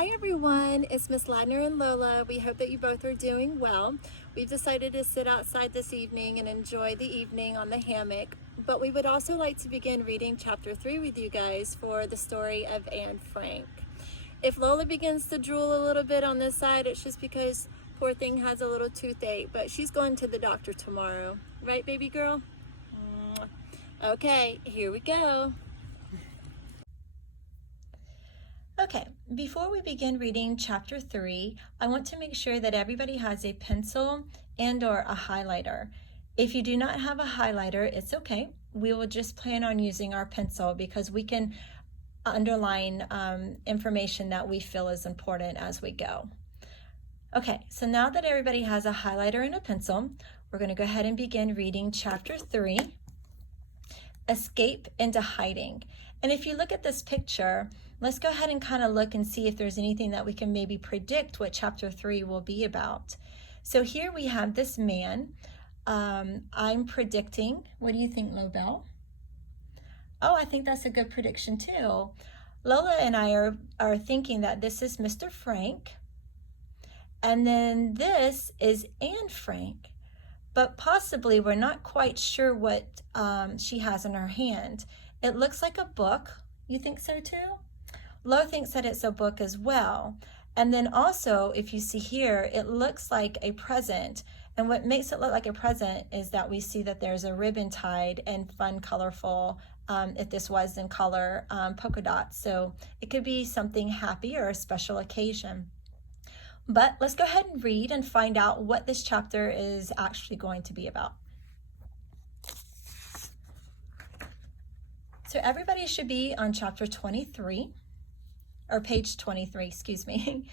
Hi everyone, it's Miss Ladner and Lola. We hope that you both are doing well. We've decided to sit outside this evening and enjoy the evening on the hammock, but we would also like to begin reading chapter 3 with you guys for the story of Anne Frank. If Lola begins to drool a little bit on this side, it's just because poor thing has a little toothache, but she's going to the doctor tomorrow. Right, baby girl? Okay, here we go. Okay, before we begin reading chapter 3, I want to make sure that everybody has a pencil and or a highlighter. If you do not have a highlighter, it's okay. We will just plan on using our pencil because we can underline information that we feel is important as we go. Okay, so now that everybody has a highlighter and a pencil, we're going to go ahead and begin reading chapter 3, Escape into Hiding. And if you look at this picture, let's go ahead and kind of look and see if there's anything that we can maybe predict what chapter 3 will be about. So here we have this man. I'm predicting, what do you think, Lobel? Oh, I think that's a good prediction too. Lola and I are thinking that this is Mr. Frank, and then this is Anne Frank, but possibly we're not quite sure what she has in her hand. It looks like a book. You think so too? Lo thinks that it's a book as well. And then also, if you see here, it looks like a present. And what makes it look like a present is that we see that there's a ribbon tied and fun, colorful, if this was in color, polka dots. So it could be something happy or a special occasion. But let's go ahead and read and find out what this chapter is actually going to be about. So everybody should be on chapter 23, or page 23, excuse me.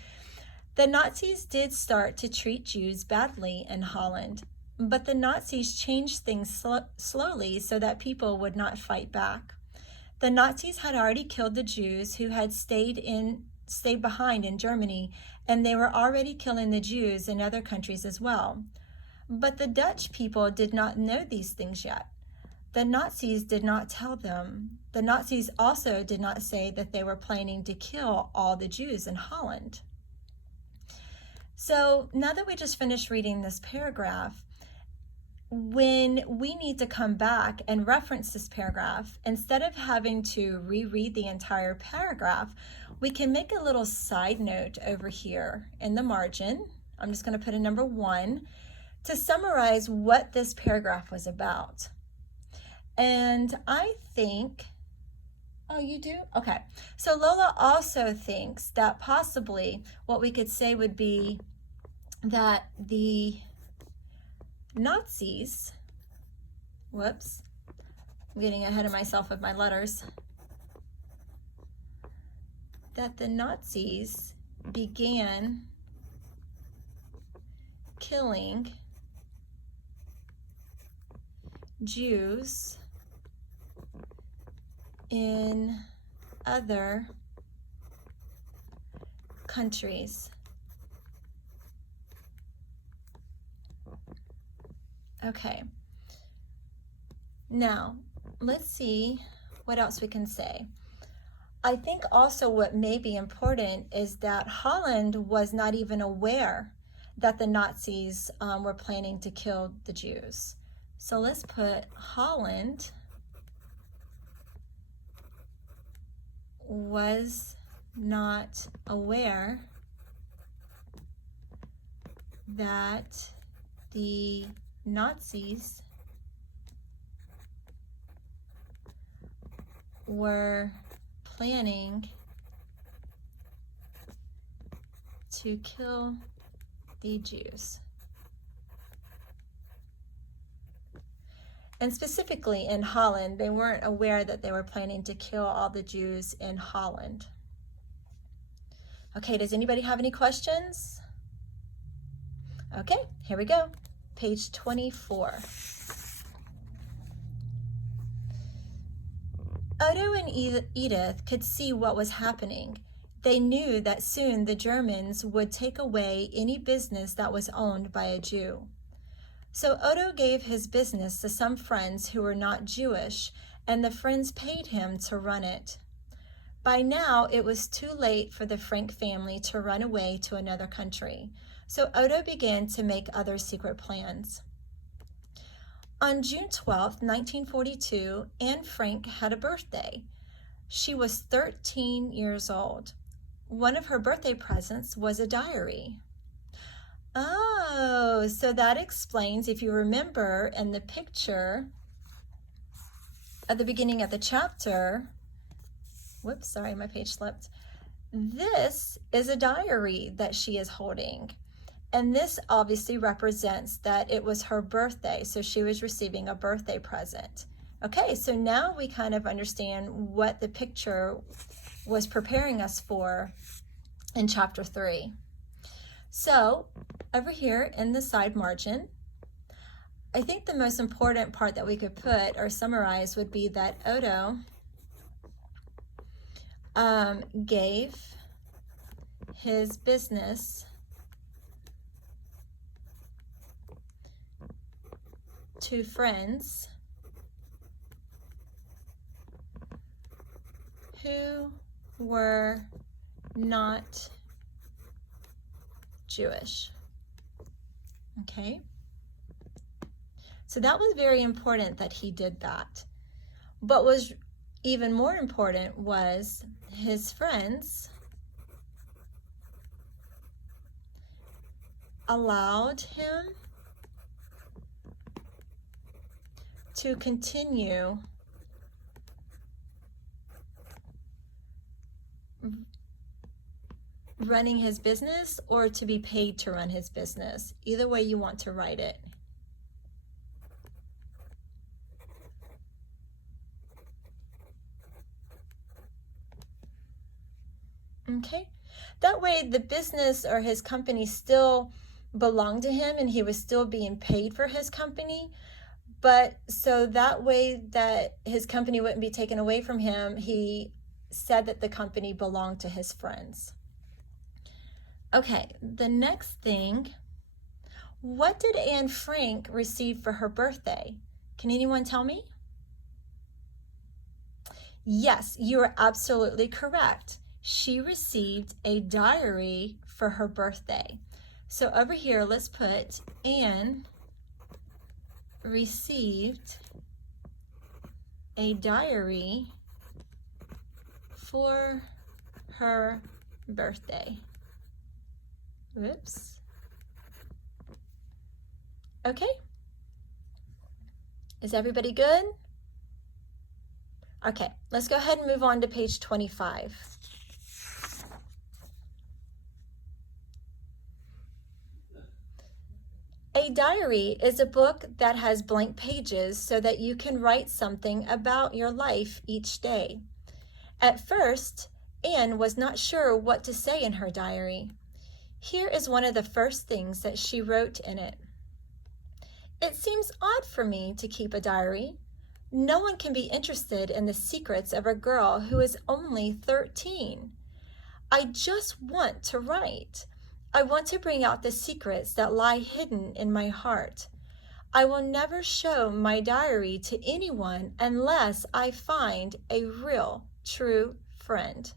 The Nazis did start to treat Jews badly in Holland, but the Nazis changed things slowly so that people would not fight back. The Nazis had already killed the Jews who had stayed behind in Germany, and they were already killing the Jews in other countries as well. But the Dutch people did not know these things yet. The Nazis did not tell them. The Nazis also did not say that they were planning to kill all the Jews in Holland. So now that we just finished reading this paragraph, when we need to come back and reference this paragraph, instead of having to reread the entire paragraph, we can make a little side note over here in the margin. I'm just going to put a number 1 to summarize what this paragraph was about. And I think, oh, you do? Okay. So Lola also thinks that possibly what we could say would be that the Nazis, whoops, I'm getting ahead of myself with my letters, that the Nazis began killing Jews in other countries. Okay, now let's see what else we can say. I think also what may be important is that Holland was not even aware that the Nazis were planning to kill the Jews. So let's put Holland was not aware that the Nazis were planning to kill the Jews. And specifically in Holland, they weren't aware that they were planning to kill all the Jews in Holland. Okay, does anybody have any questions? Okay, here we go. Page 24. Odo and Edith could see what was happening. They knew that soon the Germans would take away any business that was owned by a Jew. So Odo gave his business to some friends who were not Jewish, and the friends paid him to run it. By now, it was too late for the Frank family to run away to another country, so Odo began to make other secret plans. On June 12, 1942, Anne Frank had a birthday. She was 13 years old. One of her birthday presents was a diary. Oh, so that explains, if you remember in the picture at the beginning of the chapter, whoops, sorry, my page slipped. This is a diary that she is holding. And this obviously represents that it was her birthday, so she was receiving a birthday present. Okay, so now we kind of understand what the picture was preparing us for in chapter 3. So over here in the side margin, I think the most important part that we could put or summarize would be that Odo gave his business to friends who were not Jewish. Okay? So that was very important that he did that. But was even more important was his friends allowed him to continue running his business or to be paid to run his business. Either way you want to write it. Okay, that way the business or his company still belonged to him and he was still being paid for his company. But so that way that his company wouldn't be taken away from him, he said that the company belonged to his friends. Okay, the next thing, what did Anne Frank receive for her birthday? Can anyone tell me? Yes, you are absolutely correct. She received a diary for her birthday. So over here, let's put Anne received a diary for her birthday. Whoops. Okay. Is everybody good? Okay, let's go ahead and move on to page 25. A diary is a book that has blank pages so that you can write something about your life each day. At first, Anne was not sure what to say in her diary. Here is one of the first things that she wrote in it. It seems odd for me to keep a diary. No one can be interested in the secrets of a girl who is only 13. I just want to write. I want to bring out the secrets that lie hidden in my heart. I will never show my diary to anyone unless I find a real, true friend.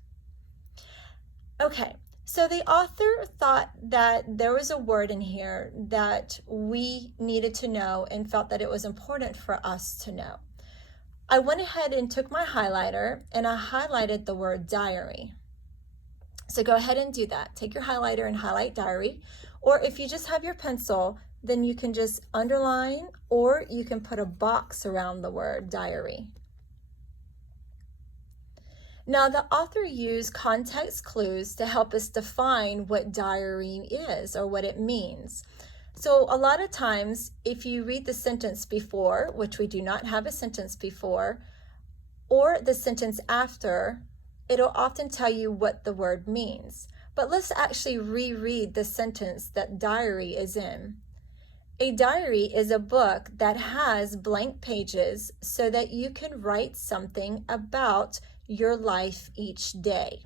Okay, so the author thought that there was a word in here that we needed to know and felt that it was important for us to know. I went ahead and took my highlighter and I highlighted the word diary. So go ahead and do that. Take your highlighter and highlight diary, or if you just have your pencil, then you can just underline, or you can put a box around the word diary. Now, the author used context clues to help us define what diary is or what it means. So a lot of times, if you read the sentence before, which we do not have a sentence before, or the sentence after, it'll often tell you what the word means. But let's actually reread the sentence that diary is in. A diary is a book that has blank pages so that you can write something about your life each day.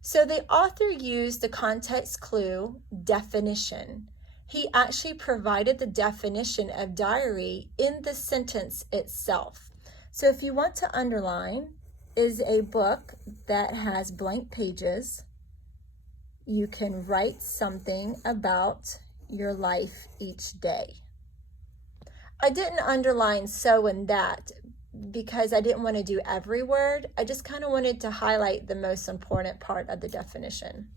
So the author used the context clue definition. He actually provided the definition of diary in the sentence itself. So if you want to underline, is a book that has blank pages. You can write something about your life each day. I didn't underline so and that because I didn't want to do every word. I just kind of wanted to highlight the most important part of the definition.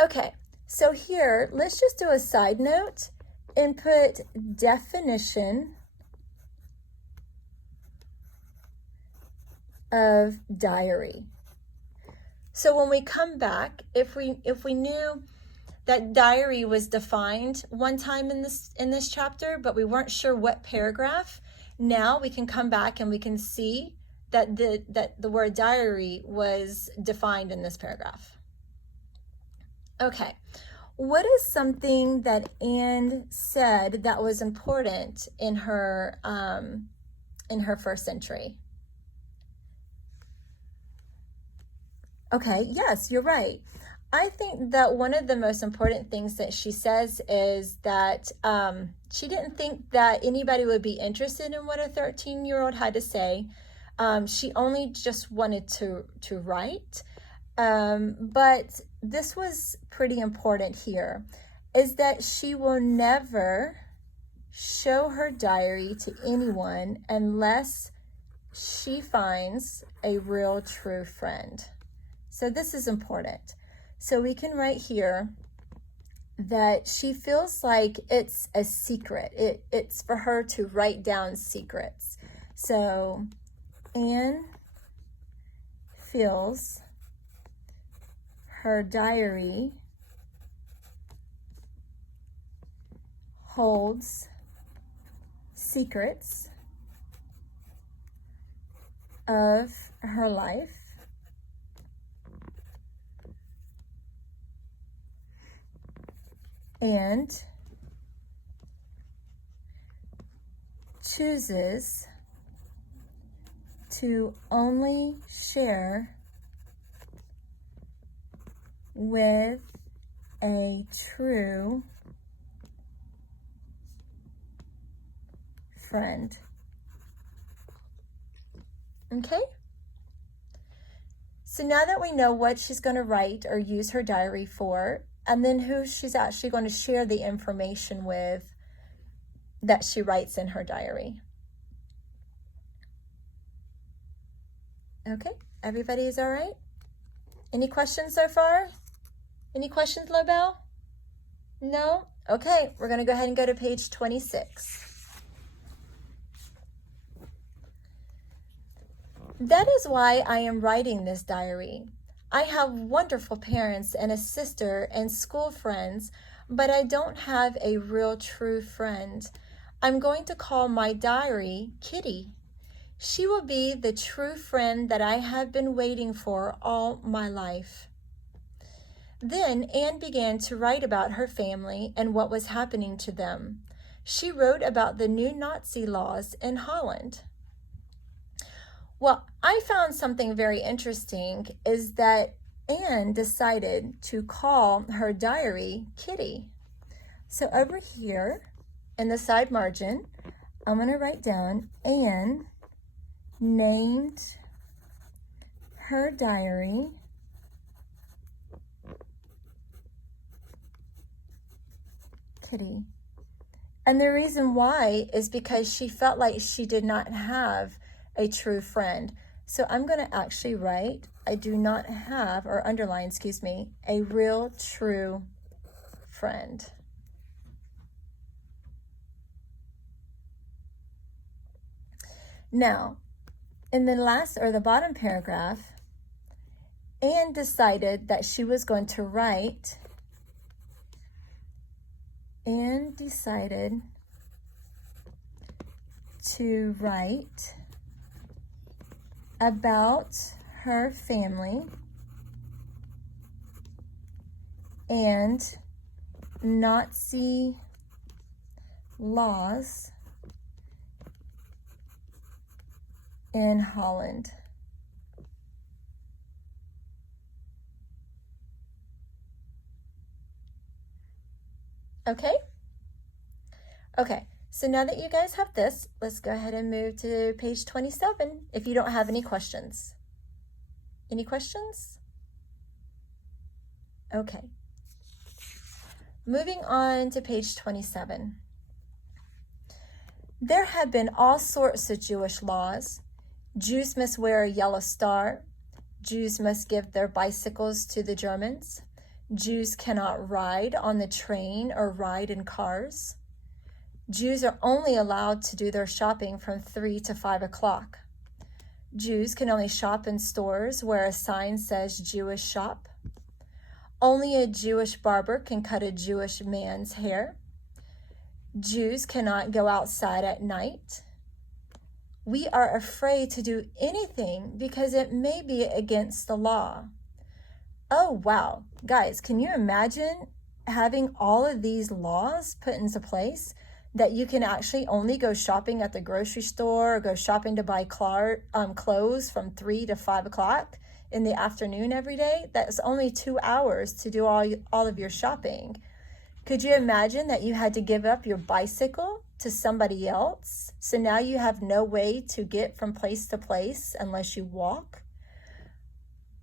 Okay, so here, let's just do a side note and put definition of diary. So when we come back, if we knew that diary was defined one time in this chapter, but we weren't sure what paragraph, now we can come back and we can see that the word diary was defined in this paragraph. Okay, what is something that Anne said that was important in her first entry? Okay, yes, you're right. I think that one of the most important things that she says is that she didn't think that anybody would be interested in what a 13-year-old had to say. She only just wanted to write. But this was pretty important here, is that she will never show her diary to anyone unless she finds a real true friend. So this is important. So we can write here that she feels like it's a secret. It's for her to write down secrets. So Anne feels her diary holds secrets of her life and chooses to only share with a true friend. Okay? So now that we know what she's going to write or use her diary for, and then who she's actually going to share the information with that she writes in her diary. Okay, everybody is all right? Any questions so far? Any questions, Lobel? No? Okay, we're going to go ahead and go to page 26. That is why I am writing this diary. I have wonderful parents and a sister and school friends, but I don't have a real true friend. I'm going to call my diary Kitty. She will be the true friend that I have been waiting for all my life. Then Anne began to write about her family and what was happening to them. She wrote about the new Nazi laws in Holland. Well, I found something very interesting is that Anne decided to call her diary Kitty. So over here in the side margin, I'm going to write down Anne named her diary Kitty. And the reason why is because she felt like she did not have a true friend. So I'm going to actually write, I do not have, or underline, a real true friend. Now, in the last or the bottom paragraph, Anne decided that she was going to write, Anne decided to write about her family and Nazi laws in Holland. Okay? Okay, So now that you guys have this, let's go ahead and move to page 27 if you don't have any questions. Any questions? Okay. Moving on to page 27. There have been all sorts of Jewish laws. Jews must wear a yellow star. Jews must give their bicycles to the Germans. Jews cannot ride on the train or ride in cars. Jews are only allowed to do their shopping from 3 to 5 o'clock. Jews can only shop in stores where a sign says Jewish shop. Only a Jewish barber can cut a Jewish man's hair. Jews cannot go outside at night. We are afraid to do anything because it may be against the law. Oh, wow. Guys, can you imagine having all of these laws put into place that you can actually only go shopping at the grocery store or go shopping to buy clothes from 3 to 5 o'clock in the afternoon every day? That's only 2 hours to do all of your shopping. Could you imagine that you had to give up your bicycle to somebody else? So now you have no way to get from place to place unless you walk.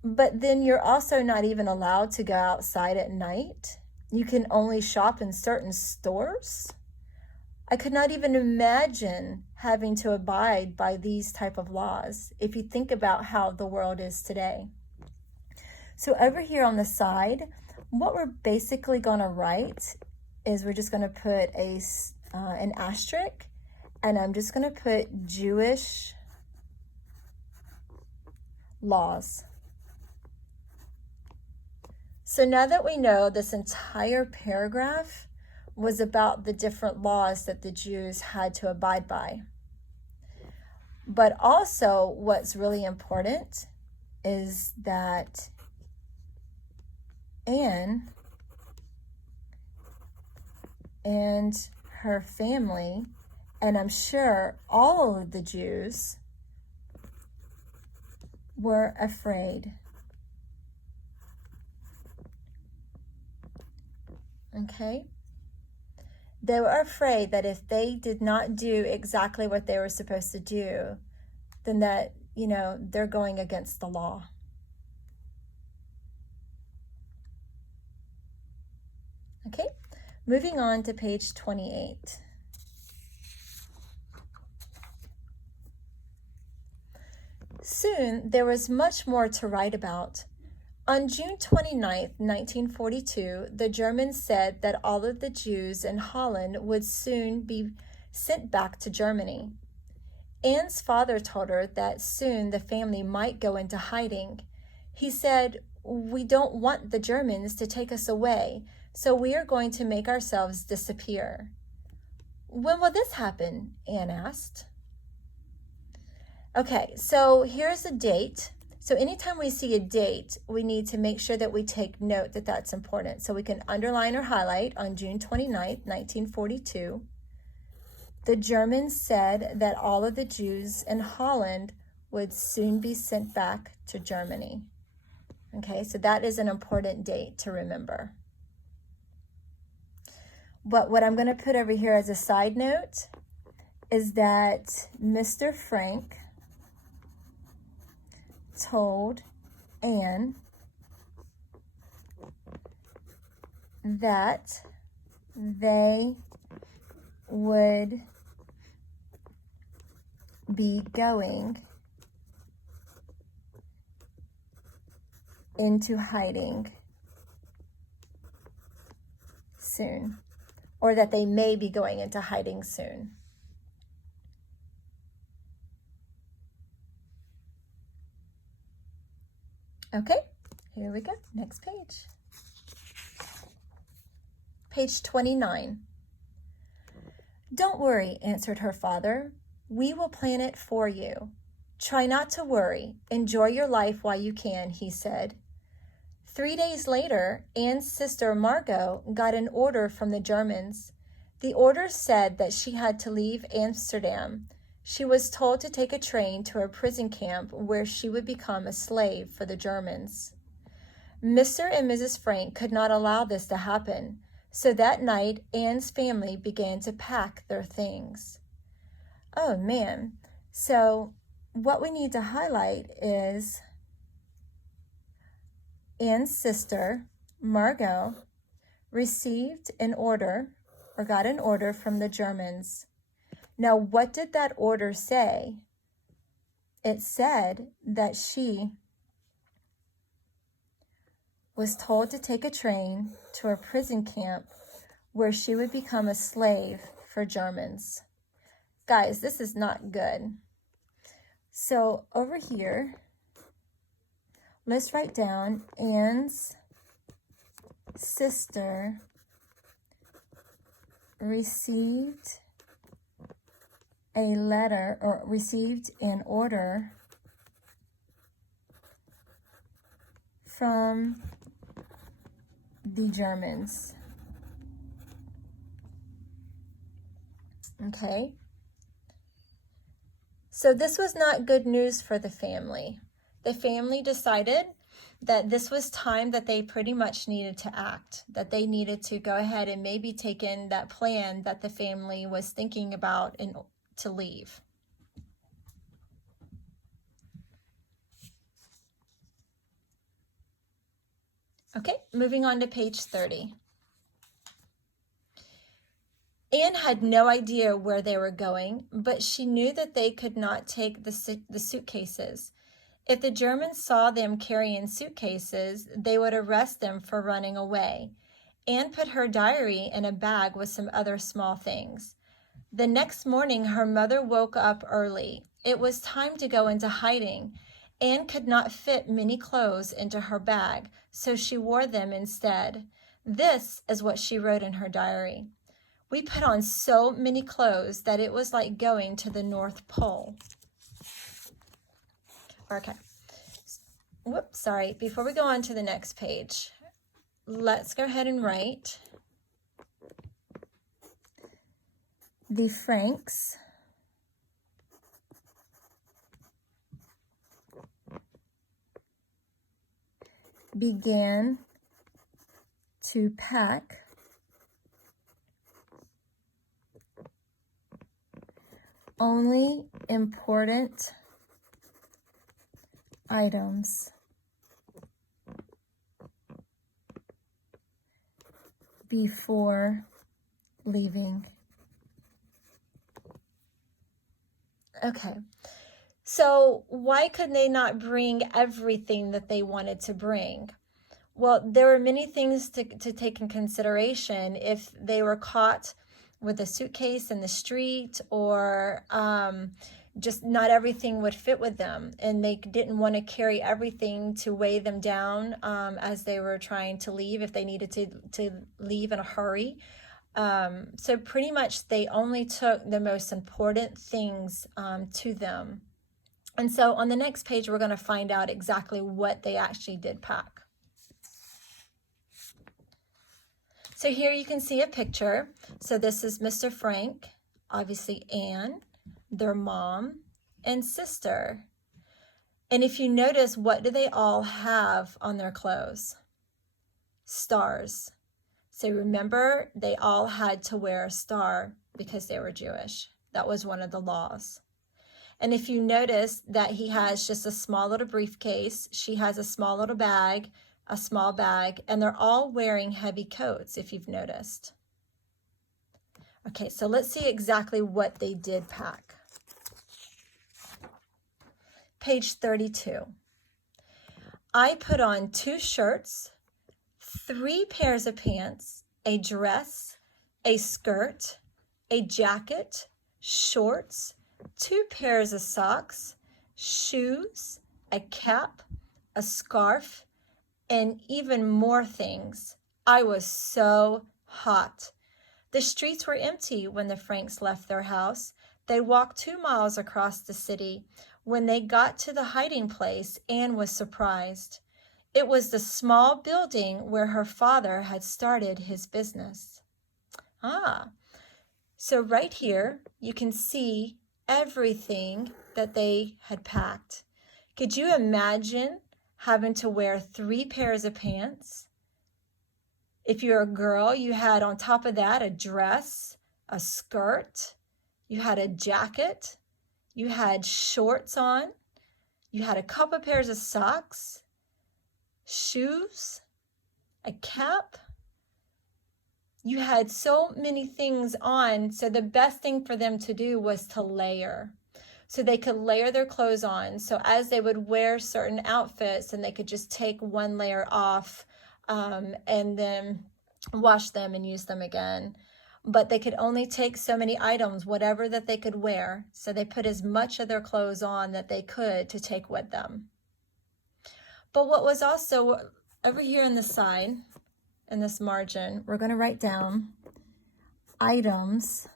But then you're also not even allowed to go outside at night. You can only shop in certain stores. I could not even imagine having to abide by these type of laws if you think about how the world is today. So over here on the side, what we're basically going to write is we're just going to put an asterisk, and I'm just going to put Jewish laws. So now that we know this entire paragraph was about the different laws that the Jews had to abide by. But also what's really important is that Anne and her family, and I'm sure all of the Jews, were afraid. Okay? They were afraid that if they did not do exactly what they were supposed to do, then that, they're going against the law. Okay, moving on to page 28. Soon there was much more to write about. On June 29, 1942, the Germans said that all of the Jews in Holland would soon be sent back to Germany. Anne's father told her that soon the family might go into hiding. He said, "We don't want the Germans to take us away, so we are going to make ourselves disappear." "When will this happen?" Anne asked. Okay, so here's a date. So anytime we see a date, we need to make sure that we take note that that's important. So we can underline or highlight on June 29th, 1942. The Germans said that all of the Jews in Holland would soon be sent back to Germany. Okay, so that is an important date to remember. But what I'm going to put over here as a side note is that Mr. Frank told Anne that they would be going into hiding soon, or that they may be going into hiding soon. Okay, here we go. Next page. Page 29. "Don't worry," answered her father. "We will plan it for you. Try not to worry. Enjoy your life while you can," he said. 3 days later, Anne's sister Margot got an order from the Germans. The order said that she had to leave Amsterdam. She was told to take a train to a prison camp where she would become a slave for the Germans. Mr. and Mrs. Frank could not allow this to happen, So that night, Anne's family began to pack their things. Oh man. So what we need to highlight is Anne's sister, Margot, received an order or got an order from the Germans. Now, what did that order say? It said that she was told to take a train to a prison camp where she would become a slave for Germans. Guys, this is not good. So over here, let's write down Anne's sister received a letter or received an order from the Germans. Okay. So this was not good news for the family. The family decided that this was time that they pretty much needed to act, that they needed to go ahead and maybe take in that plan that the family was thinking about and to leave. Okay, moving on to page 30. Anne had no idea where they were going, but she knew that they could not take the suitcases. If the Germans saw them carrying suitcases, they would arrest them for running away. Anne put her diary in a bag with some other small things. The next morning, her mother woke up early. It was time to go into hiding. Anne could not fit many clothes into her bag, so she wore them instead. This is what she wrote in her diary. We put on so many clothes that it was like going to the North Pole. Okay. Whoops, sorry. Before we go on to the next page, let's go ahead and write the Franks began to pack only important items before leaving. Okay, so why could they not bring everything that they wanted to bring? Well, there were many things to take in consideration if they were caught with a suitcase in the street, or just not everything would fit with them, and they didn't want to carry everything to weigh them down as they were trying to leave, if they needed to leave in a hurry. So pretty much they only took the most important things to them. And so on the next page, we're going to find out exactly what they actually did pack. So here you can see a picture. So this is Mr. Frank, obviously Anne, their mom, and sister. And if you notice, what do they all have on their clothes? Stars. So remember, they all had to wear a star because they were Jewish. That was one of the laws. And if you notice that he has just a small little briefcase, she has a small little bag, a small bag, and they're all wearing heavy coats, if you've noticed. Okay, so let's see exactly what they did pack. Page 32. I put on 2 shirts, 3 pairs of pants, a dress, a skirt, a jacket, shorts, 2 pairs of socks, shoes, a cap, a scarf, and even more things. I was so hot. The streets were empty when the Franks left their house. They walked 2 miles across the city. When they got to the hiding place, Anne was surprised. It was the small building where her father had started his business. So right here, you can see everything that they had packed. Could you imagine having to wear 3 pairs of pants If you're a girl, you had on top of that a dress, a skirt, you had a jacket, you had shorts on, you had a couple of pairs of socks, shoes, a cap. You had so many things on, so the best thing for them to do was to layer. So they could layer their clothes on. So as they would wear certain outfits, and they could just take one layer off and then wash them and use them again. But they could only take so many items, whatever that they could wear. So they put as much of their clothes on that they could to take with them. But what was also over here on the side, in this margin, we're going to write down items.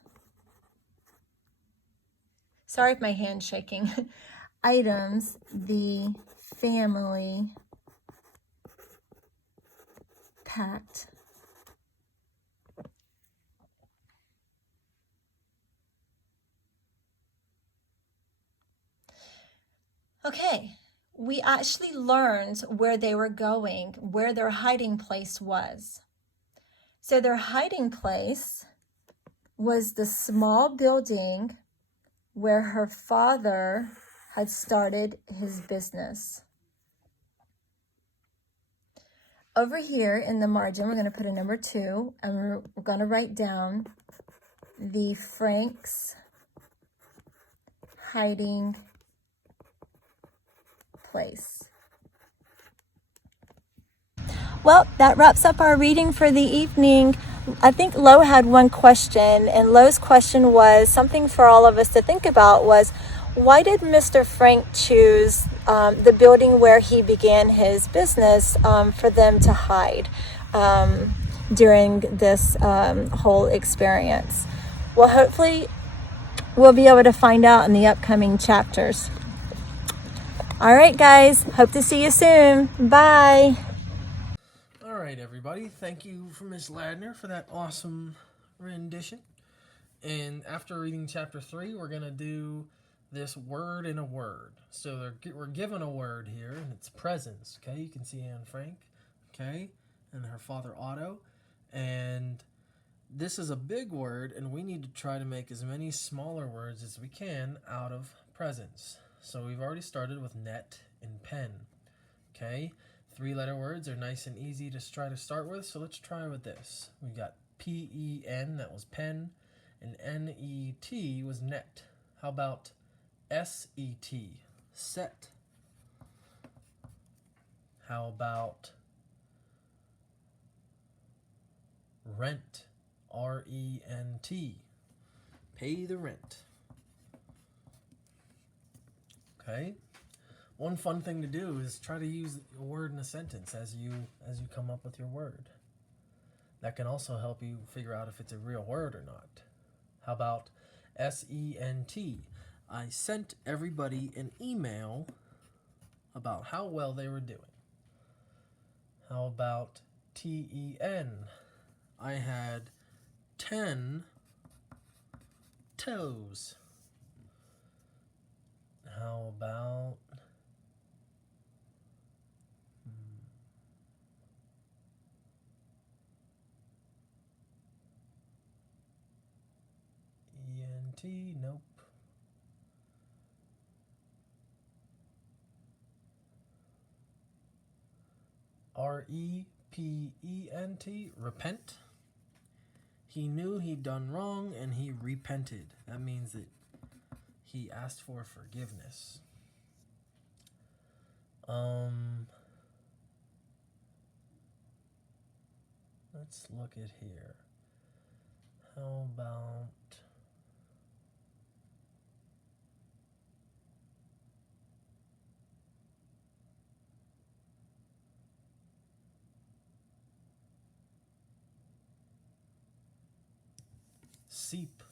Sorry if my hand's shaking. Items the family packed. Okay, we actually learned where they were going, where their hiding place was. So their hiding place was the small building where her father had started his business. Over here in the margin, we're going to put a number 2, and we're going to write down the Frank's hiding place. Well, that wraps up our reading for the evening. I think Lo had one question, and Lo's question was something for all of us to think about was, why did Mr. Frank choose the building where he began his business for them to hide during this whole experience? Well, hopefully we'll be able to find out in the upcoming chapters. All right, guys. Hope to see you soon. Bye. All right, everybody. Thank you for Miss Ladner for that awesome rendition. And after reading chapter 3, we're going to do this word in a word. So we're given a word here, and it's presence. Okay, you can see Anne Frank, okay, and her father Otto. And this is a big word, and we need to try to make as many smaller words as we can out of presence. So we've already started with net and pen, okay? 3-letter words are nice and easy to try to start with, so let's try with this. We got P-E-N, that was pen, and N-E-T was net. How about S-E-T, set? How about rent, R-E-N-T, pay the rent? Okay? One fun thing to do is try to use a word in a sentence as you come up with your word. That can also help you figure out if it's a real word or not. How about S-E-N-T? I sent everybody an email about how well they were doing. How about T-E-N? I had 10 toes. How about E-N-T? Nope. R-E-P-E-N-T, repent. He knew he'd done wrong and he repented. That means that he asked for forgiveness. Let's look at here. How about seep?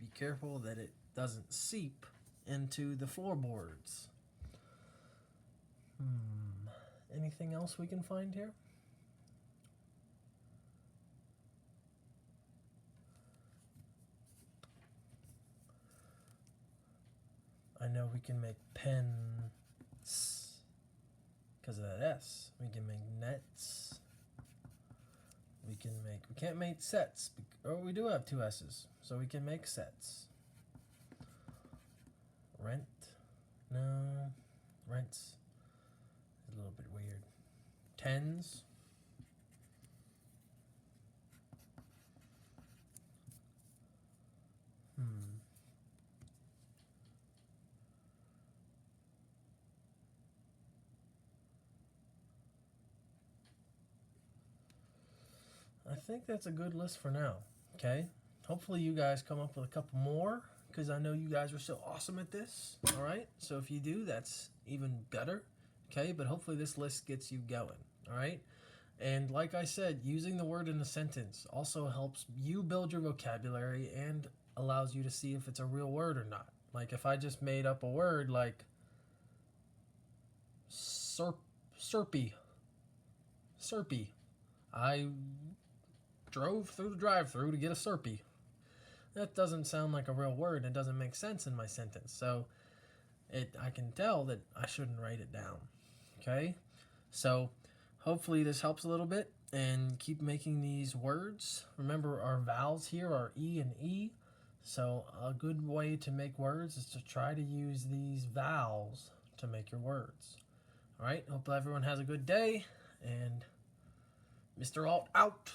Be careful that it doesn't seep into the floorboards. Anything else we can find here? I know we can make pens. because of that S. We can make nets. We can't make sets. Oh, we do have two S's, so we can make sets. Rent. No. Rents is a little bit weird. Tens. I think that's a good list for now. Okay. Hopefully you guys come up with a couple more, because I know you guys are so awesome at this. All right. So if you do, that's even better. Okay. But hopefully this list gets you going. All right. And like I said, using the word in a sentence also helps you build your vocabulary and allows you to see if it's a real word or not. Like if I just made up a word like Serpy. I drove through the drive-thru to get a Slurpee. That doesn't sound like a real word. It doesn't make sense in my sentence. So I can tell that I shouldn't write it down. Okay? So hopefully this helps a little bit, and keep making these words. Remember, our vowels here are E and E. So a good way to make words is to try to use these vowels to make your words. All right? Hope everyone has a good day, and Mr. Alt out.